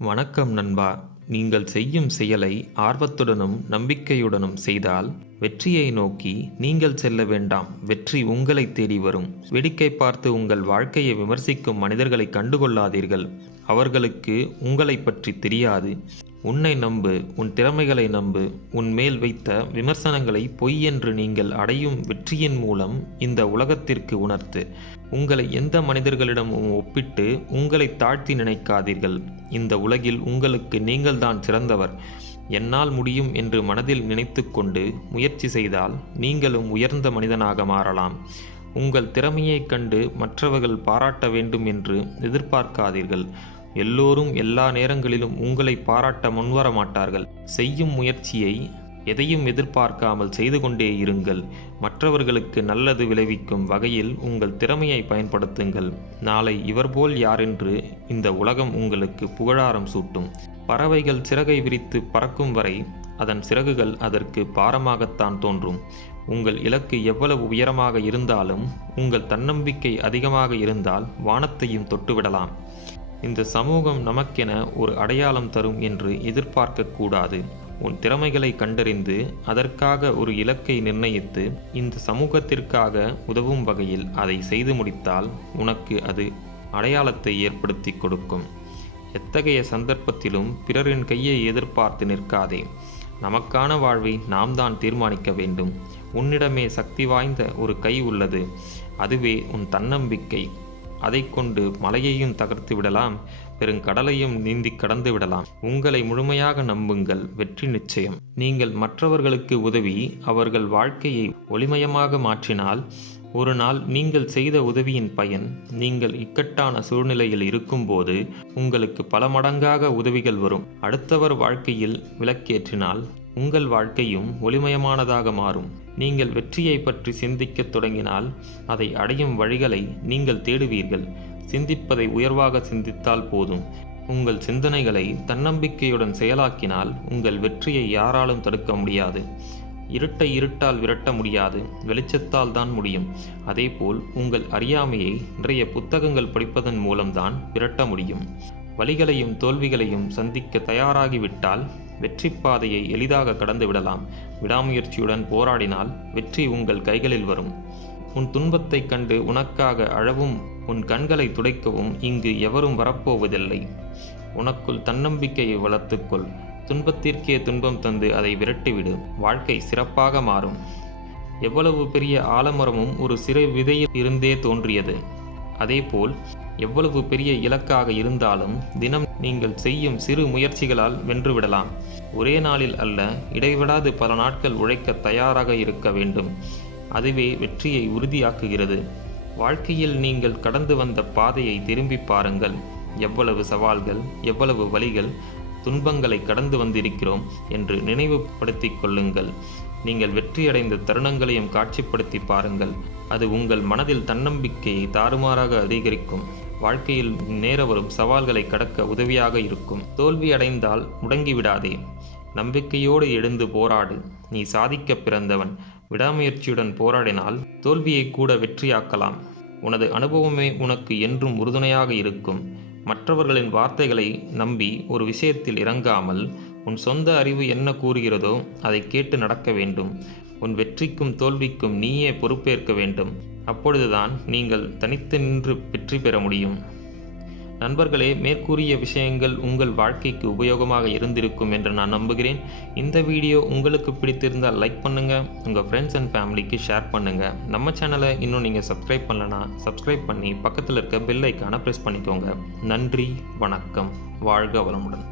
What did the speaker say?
வணக்கம் நண்பா. நீங்கள் செய்யும் செயலை ஆர்வத்துடனும் நம்பிக்கையுடனும் செய்தால் வெற்றியை நோக்கி நீங்கள் செல்ல வேண்டாம், வெற்றி உங்களை தேடி வரும். வேடிக்கை பார்த்து உங்கள் வாழ்க்கையை விமர்சிக்கும் மனிதர்களை கண்டுகொள்ளாதீர்கள். அவர்களுக்கு உங்களை பற்றி தெரியாது. உன்னை நம்பு, உன் திறமைகளை நம்பு. உன் மேல் வைத்த விமர்சனங்களை பொய் என்று நீங்கள் அடையும் வெற்றியின் மூலம் இந்த உலகத்திற்கு உணர்த்து. உங்களை எந்த மனிதர்களிடமும் ஒப்பிட்டு உங்களை தாழ்த்தி நினைக்காதீர்கள். இந்த உலகில் உங்களுக்கு நீங்கள்தான் சிறந்தவர். என்னால் முடியும் என்று மனதில் நினைத்து கொண்டு முயற்சி செய்தால் நீங்களும் உயர்ந்த மனிதனாக மாறலாம். உங்கள் திறமையைக் கண்டு மற்றவர்கள் பாராட்ட வேண்டும் என்று எதிர்பார்க்காதீர்கள். எல்லோரும் எல்லா நேரங்களிலும் உங்களை பாராட்ட முன்வர மாட்டார்கள். செய்யும் முயற்சியை எதையும் எதிர்பார்க்காமல் செய்து கொண்டே இருங்கள். மற்றவர்களுக்கு நல்லது விளைவிக்கும் வகையில் உங்கள் திறமையை பயன்படுத்துங்கள். நாளை இவர்போல் யாரென்று இந்த உலகம் உங்களுக்கு புகழாரம் சூட்டும். பறவைகள் சிறகை விரித்து பறக்கும் வரை அதன் சிறகுகள் அதற்கு பாரமாகத்தான் தோன்றும். உங்கள் இலக்கு எவ்வளவு உயரமாக இருந்தாலும் உங்கள் தன்னம்பிக்கை அதிகமாக இருந்தால் வானத்தையும் தொட்டுவிடலாம். இந்த சமூகம் நமக்கென ஒரு அடையாளம் தரும் என்று எதிர்பார்க்கக்கூடாது. உன் திறமைகளை கண்டறிந்து அதற்காக ஒரு இலக்கை நிர்ணயித்து இந்த சமூகத்திற்காக உதவும் வகையில் அதை செய்து முடித்தால் உனக்கு அது அடையாளத்தை ஏற்படுத்தி கொடுக்கும். எத்தகைய சந்தர்ப்பத்திலும் பிறரின் கையை எதிர்பார்த்து நிற்காதே. நமக்கான வாழ்வை நாம் தான் தீர்மானிக்க வேண்டும். உன்னிடமே சக்தி வாய்ந்த ஒரு கை உள்ளது. அதுவே உன் தன்னம்பிக்கை. அதை கொண்டு மலையையும் தகர்த்து விடலாம், பெருங்கடலையும் நீந்தி கடந்து விடலாம். உங்களை முழுமையாக நம்புங்கள், வெற்றி நிச்சயம். நீங்கள் மற்றவர்களுக்கு உதவி அவர்கள் வாழ்க்கையை ஒளிமயமாக மாற்றினால் ஒரு நாள் நீங்கள் செய்த உதவியின் பயன் நீங்கள் இக்கட்டான சூழ்நிலையில் இருக்கும்போது உங்களுக்கு பல மடங்காக உதவிகள் வரும். அடுத்தவர் வாழ்க்கையில் விளக்கேற்றினால் உங்கள் வாழ்க்கையும் ஒளிமயமானதாக மாறும். நீங்கள் வெற்றியை பற்றி சிந்திக்கத் தொடங்கினால் அதை அடையும் வழிகளை நீங்கள் தேடுவீர்கள். சிந்திப்பதை உயர்வாக சிந்தித்தால் போதும். உங்கள் சிந்தனைகளை தன்னம்பிக்கையுடன் செயலாக்கினால் உங்கள் வெற்றியை யாராலும் தடுக்க முடியாது. இருட்டை இருட்டால் விரட்ட முடியாது, வெளிச்சத்தால் தான் முடியும். அதேபோல் உங்கள் அறியாமையை நிறைய புத்தகங்கள் படிப்பதன் மூலம்தான் விரட்ட முடியும். வலிகளையும் தோல்விகளையும் சந்திக்க தயாராகிவிட்டால் வெற்றி பாதையை எளிதாக கடந்து விடலாம். விடாமுயற்சியுடன் போராடினால் வெற்றி உங்கள் கைகளில் வரும். உன் துன்பத்தை கண்டு உனக்காக அழவும் உன் கண்களை துடைக்கவும் இங்கு எவரும் வரப்போவதில்லை. உனக்குள் தன்னம்பிக்கையை வளர்த்துக்கொள். துன்பத்திற்கே துன்பம் தந்து அதை விரட்டிவிடு. வாழ்க்கை சிறப்பாக மாறும். எவ்வளவு பெரிய ஆலமரமும் ஒரு சிறு விதையில் இருந்தே தோன்றியது. அதேபோல் எவ்வளவு பெரிய இலக்காக இருந்தாலும் தினம் நீங்கள் செய்யும் சிறு முயற்சிகளால் வென்றுவிடலாம். ஒரே நாளில் அல்ல, இடைவிடாது பல நாட்கள் உழைக்க தயாராக இருக்க வேண்டும். அதுவே வெற்றியை உறுதியாக்குகிறது. வாழ்க்கையில் நீங்கள் கடந்து வந்த பாதையை திரும்பி பாருங்கள். எவ்வளவு சவால்கள், எவ்வளவு வலிகள், துன்பங்களை கடந்து வந்திருக்கிறோம் என்று நினைவுபடுத்திக் கொள்ளுங்கள். நீங்கள் வெற்றியடைந்த தருணங்களையும் காட்சிப்படுத்தி பாருங்கள். அது உங்கள் மனதில் தன்னம்பிக்கையை தாறுமாறாக அதிகரிக்கும். வாழ்க்கையில் நேர வரும் சவால்களை கடக்க உதவியாக இருக்கும். தோல்வி அடைந்தால் முடங்கிவிடாதே. நம்பிக்கையோடு எழுந்து போராடு. நீ சாதிக்க பிறந்தவன். விடாமுயற்சியுடன் போராடினால் தோல்வியை கூட வெற்றியாக்கலாம். உனது அனுபவமே உனக்கு என்றும் உறுதுணையாக இருக்கும். மற்றவர்களின் வார்த்தைகளை நம்பி ஒரு விஷயத்தில் இறங்காமல் உன் சொந்த அறிவு என்ன கூறுகிறதோ அதை கேட்டு நடக்க வேண்டும். உன் வெற்றிக்கும் தோல்விக்கும் நீயே பொறுப்பேற்க வேண்டும். அப்பொழுதுதான் நீங்கள் தனித்து நின்று வெற்றி பெற முடியும். நண்பர்களே, மேற்கூறிய விஷயங்கள் உங்கள் வாழ்க்கைக்கு உபயோகமாக இருந்திருக்கும் என்று நான் நம்புகிறேன். இந்த வீடியோ உங்களுக்கு பிடித்திருந்தால் லைக் பண்ணுங்கள், உங்கள் ஃப்ரெண்ட்ஸ் அண்ட் ஃபேமிலிக்கு ஷேர் பண்ணுங்கள். நம்ம சேனலை இன்னும் நீங்கள் சப்ஸ்கிரைப் பண்ணலனா சப்ஸ்கிரைப் பண்ணி பக்கத்தில் இருக்க பெல் ஐக்கானை ப்ரெஸ் பண்ணிக்கோங்க. நன்றி, வணக்கம், வாழ்க வளமுடன்.